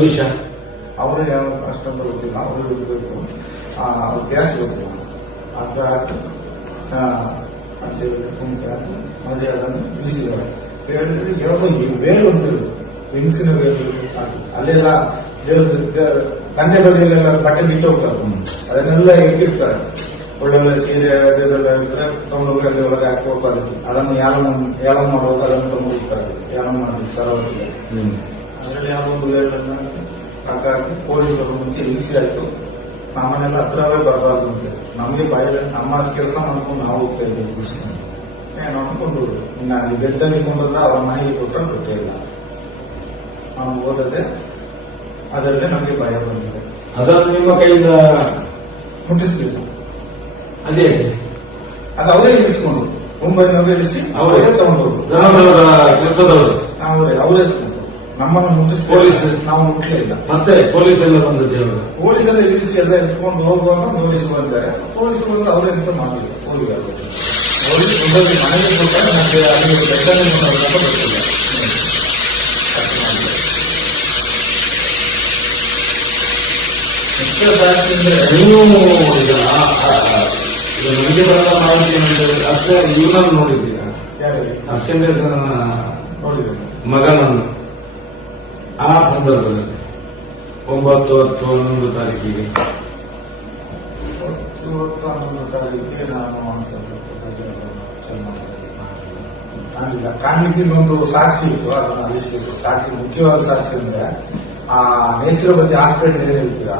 ಜಗದೀಶ ಅವರು ಯಾವ ಅಷ್ಟೊಂದು ಗೊತ್ತಿಲ್ಲ, ಅವರು ಇರಬೇಕು. ಅವ್ರು ಗ್ಯಾಸ್ ಗೊತ್ತಿಲ್ಲ, ಆ ಬ್ಯಾಟ್ ಮತ್ತೆ ಅದನ್ನು ಬಿಸಿದ್ದಾರೆ ಹೇಳಿದ್ರೆ ಯಾವುದೋ ವೇಲು ಅಂತ ಹೇಳುದು, ಹೆಂಗಸಿನ ವೇಲು. ಅಲ್ಲೆಲ್ಲ ಕನ್ನೆ ಬದಿಯಲ್ಲೆಲ್ಲ ಬಟ್ಟೆ ಬಿಟ್ಟು ಹೋಗ್ತಾರೆ, ಅದನ್ನೆಲ್ಲ ಇಟ್ಟಿರ್ತಾರೆ. ಒಳ್ಳೆ ಒಳ್ಳೆ ಸೀರೆ ಅದೆಲ್ಲ ಇದ್ರೆ ತಗೊಂಡೋಗಿ ಅಲ್ಲಿ ಒಳಗೆ ಹಾಕಿ ಹೋಗ್ತಾರೆ. ಅದನ್ನು ಯಾಲಂ ಮಾಡುವಾಗ ಅದನ್ನು ತಗೊಂಡು ಹೋಗ್ತಾರೆ, ಯಾಲಂ ಮಾಡಿ ಸರವತ್ತಿಗೆ. ಅದರಲ್ಲಿ ಯಾವುದೊಂದು ವೇಳನ್ನ ಹಾಕಿ ಪೊಲೀಸರು ಮುಂಚೆ ಇಳಿಸಿ ಆಯ್ತು. ನಮ್ಮನೆಲ್ಲ ಹತ್ರವೇ ಬರಬಾರ್ದು ಅಂತ ನಮಗೆ ಬಾಯಲ್ಲಿ ನಮ್ಮ ಕೆಲಸ ಮಾಡ್ಕೊಂಡು ನಾವು ಹೋಗ್ತಾ ಇದ್ದೀವಿ ಖುಷಿ ಏನೋ ಅನ್ಕೊಂಡು. ಇನ್ನು ಅಲ್ಲಿ ಬೆದ್ದಲ್ಲಿ ಕೊಂಡ್ರೆ ಅವರ ಮನೆಗೆ ಕೊಟ್ಟರೆ ಗೊತ್ತೇ ಇಲ್ಲ. ನಾವು ಓದದೆ ಅದರಲ್ಲೇ ನಮಗೆ ಭಯ ಬಂದಿದೆ. ಅದನ್ನು ನಿಮ್ಮ ಕೈಯಿಂದ ಮುಟ್ಟಿಸ್ಲಿಲ್ಲ. ಅದೇ ಅದು ಅವರೇ ಇಳಿಸ್ಕೊಂಡು ಮುಂಬೈನವರೇ ಇಳಿಸಿ ಅವರೇ ತಗೊಂಡೋರು ಕೆಲಸದವರು ಅವರೇ ನಮ್ಮನ್ನು ಮುಟ್ಟಿಸ್ ಪೊಲೀಸ್ ನಾವು ಮುಟ್ಲೇ ಇಲ್ಲ. ಮತ್ತೆ ಪೊಲೀಸ್ ಎಲ್ಲ ಬಂದದ್ದು ಪೊಲೀಸೆಲ್ಲ ಇಳಿಸಿ ಎಲ್ಲ ಎತ್ಕೊಂಡು ಹೋಗುವಾಗ ಪೊಲೀಸ್ ಬಂದರೆ ಪೊಲೀಸ್ ಬಂದು ಅವರೇ ಎಂತ ಮಾಡಿದ್ರು. ಪೊಲೀಸ್ ಮನೆಗೆ ಕೊಟ್ಟರೆ ಮತ್ತೆ ಅಲ್ಲಿ ಬೆಟ್ಟದಲ್ಲಿ ಗೊತ್ತಿಲ್ಲ. ನೀವು ನನಗೆ ಬರಲ್ಲ ಮಾಹಿತಿ ಅಷ್ಟೇ ಇವನನ್ನು ನೋಡಿದ್ದೀರಾ? ಅರ್ಚಂದ್ರ ನೋಡಿದ್ರು ಮಗನನ್ನು ಆ ಸಂದರ್ಭದಲ್ಲಿ 9/10/11 ತಾರೀಕಿಗೆ 11 ತಾರೀಕಿಗೆ ನಾನು ಕಾಣ್ಲಿಕ್ಕೆ ಇನ್ನೊಂದು ಸಾಕ್ಷಿ ಇತ್ತು, ಅದನ್ನು ಅಳಿಸ್ಬೇಕು. ಸಾಕ್ಷಿ ಮುಖ್ಯವಾದ ಸಾಕ್ಷಿ ಅಂದ್ರೆ ಆ ನೇಚುರೋಪತಿ ಹಾಸ್ಪಿಟಲ್ ಏನ್ ಹೇಳ್ತೀರಾ,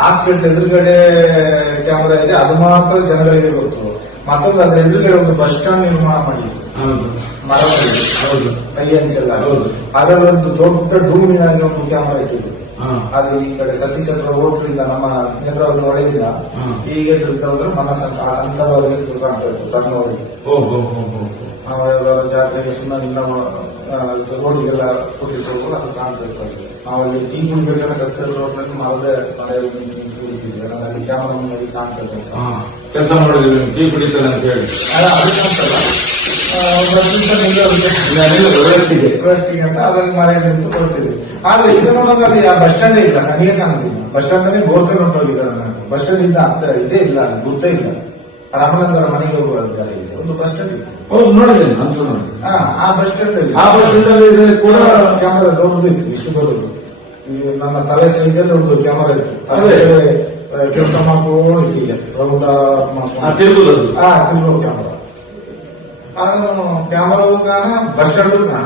ಹಾಸ್ಪಿಟಲ್ ಎದುರುಗಡೆ ಕ್ಯಾಮರಾ ಇದೆ, ಅದು ಮಾತ್ರ ಜನಗಳಿಗೆ ಗೊತ್ತು. ಮತ್ತೊಂದು ಅದ್ರ ಎದುರುಗಡೆ ಒಂದು ಬಸ್ ಸ್ಟ್ಯಾಂಡ್ ನಿರ್ಮಾಣ ಮಾಡಿದ್ರು, ಮರದಲ್ಲಿ ಕೈ ಹಂಚಲ್ಲ. ಅದರಲ್ಲಿ ಒಂದು ದೊಡ್ಡ ಡೂಮಿನಾಗಿ ಒಂದು ಕ್ಯಾಮರಾ ಇಟ್ಟಿದ್ರು. ಅದು ಈ ಕಡೆ ಸತೀಶ್ ಹತ್ರ ಹೋಟ್ಲಿಂದ ನಮ್ಮ ನೇತ್ರಾವತಿ ಒಳಗಿಂದ ಹೀಗೆ ತಿಳ್ಕೊಂಡ್ರೆ ಮನ ಆ ಸಂಕದವರಿಗೆ ಕಾಣ್ತಾ ಇತ್ತು ತನ್ನವರಿಗೆ. ಜಾತ್ರೆಗೆ ಸುಮ್ಮನೆ ರೋಡಿಗೆಲ್ಲ ಕೊಟ್ಟಿರ್ಬೋದು, ಅದು ಕಾಣ್ತಾ ಇರ್ತಾರೆ. ನಾವಲ್ಲಿ ಟೀ ಕುಡಿಬೇಕಾದ್ರೆ ಕಲ್ಚರ್ ರೋಡ್ನಲ್ಲಿ ಮರದೇ ಮನೆಯಲ್ಲಿ ಕುಡಿತೀವಿ, ಅಲ್ಲಿ ಕ್ಯಾಮರಾ ಮುಂದೆ ಕಾಣ್ತಾ ಇರ್ತಾರೆ. ಕೆಲಸ ಮಾಡಿದ್ವಿ ಟೀ ಕುಡಿತಾರೆ ಅಂತ ಹೇಳಿ ಅದು ಕಾಣ್ತಲ್ಲ, ವ್ಯವಸ್ಥೆಗೆ ಅಂತ ಅದರಲ್ಲಿ ಮನೆ ನಿಂತು ಕೊಡ್ತೀವಿ. ಆದ್ರೆ ಈಗ ನೋಡೋದು ಅಲ್ಲಿ ಆ ಬಸ್ ಸ್ಟ್ಯಾಂಡೇ ಇಲ್ಲ, ನನಗೆ ಕಾಣ್ತೀನಿ. ಬಸ್ ಸ್ಟ್ಯಾಂಡ್ ಅಲ್ಲಿ ಬೋರ್ಡ್ ಹೊಂಟೋಗಿದ್ದಾರೆ. ನಾನು ಬಸ್ ಸ್ಟ್ಯಾಂಡ್ ಇಂದ ಅಂತ ಇದೇ ಇಲ್ಲ, ಗುರ್ತೇ ಇಲ್ಲ. ರಾಮನಂದರ ಮನೆಗೆ ಹೋಗುತ್ತಿದ್ದಾರೆ, ಒಂದು ಬಸ್ ಸ್ಟ್ಯಾಂಡ್ ಇತ್ತು. ನೋಡಿದ್ದೇನೆ ಆ ಬಸ್ ಸ್ಟ್ಯಾಂಡ್ ಅಲ್ಲಿ ಆ ಬಸ್ ಸ್ಟ್ಯಾಂಡ್ ಅಲ್ಲಿ ಕೂಡ ಕ್ಯಾಮರಾ ದೊಡ್ಡದು ಇತ್ತು, ಇಷ್ಟು ದೊಡ್ಡದು. ನನ್ನ ತಲೆ ಸೈಜಲ್ಲಿ ಒಂದು ಕ್ಯಾಮರಾ ಇತ್ತು. ಕೆಲಸ ಮಾಡ್ಕೊಂಡು ಹೀಗೆ ರೌಂಡ್ ತಿರುಗುದು ತಿರುಗೋ ಕ್ಯಾಮರಾ. ಅದನ್ನು ಕ್ಯಾಮರಾವು ಕಾಣ, ಬಸ್ ಸ್ಟ್ಯಾಂಡ್ ಕಾಣ.